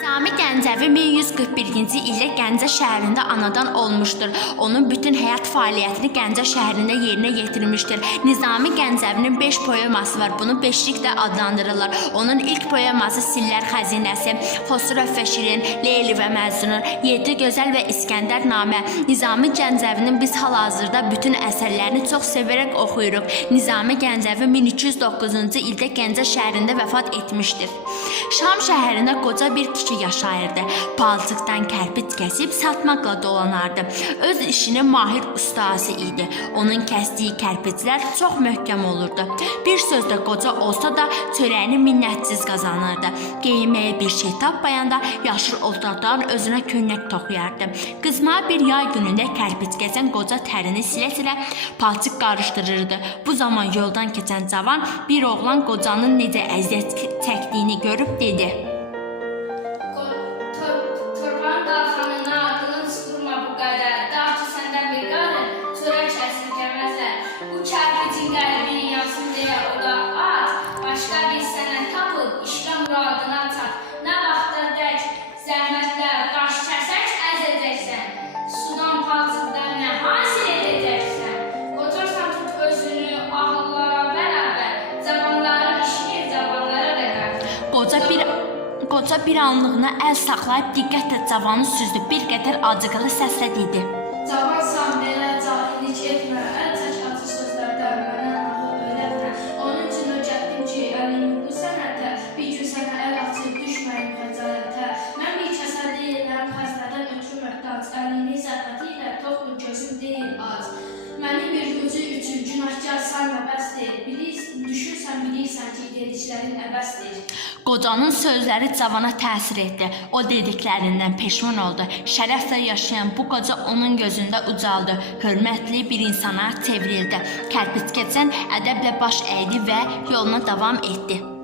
Nizami Gəncəvi 1141-ci ildə Gəncə şəhərində anadan olmuşdur. Onun bütün həyat fəaliyyətini Gəncə şəhərində yerinə yetirmişdir. Nizami Gəncəvinin 5 poeması var. Bunu beşlik də adlandırırlar. Onun ilk poeması Sillər xəzinəsi, Xosrov və Leyli və Məcnun, Yeddi gözəl və İskəndər namə. Nizami Gəncəvinin biz hal-hazırda bütün əsərlərini çox sevərək oxuyuruq. Nizami Gəncəvi 1209-cu ildə Gəncə şəhərində vəfat etmişdir. Şam şəhərində qoca bir kişi yaşayırdı. Palçıqdan kərpic kəsib satmaqla dolanardı. Öz işinin mahir ustası idi. Onun kəsdiyi kərpiclər çox möhkəm olurdu. Bir sözlə qoca olsa da çörəyini minnətsiz qazanırdı. Geyinməyə bir şey tapmayanda yaşıl otlardan özünə köynək toxuyardı. Qızmağa bir yay günündə kərpic gəzən qoca tərini silə-silə palçıq qarışdırırdı. Bu zaman yoldan keçən cavan bir oğlan qocanın necə əziyyət çəkdiyini görüb dedi: Qoca bir qoca bir anlığına əl saxlayıb diqqətlə cavanı süzdü. Bir qədər acıqlı səslə dedi: Cavansan belə cahillik etmə, əl çək acı sözlərdən mənə nahı öyrətmə. Onun üçün öyrətdim ki, əlimi bu sənətə, bir gün sənə əl açıb düşməyim xəcalətə. Mən bir kəsə deyiləm, xəstədən ötürü möhtac, əlini zəhməti ilə toxdur gözüm deyil az. Məni bir gözü üçün günahkar sayma bəsdir. Düşünsən bilirsən ki, dediklərin əbəsdir. Qocanın sözləri cavana təsir etdi. O dediklərindən peşman oldu. Şərəflə yaşayan bu qoca onun gözündə ucaldı. Hörmətli bir insana çevrildi. Kərpic keçən ədəblə baş əydi və yoluna davam etdi.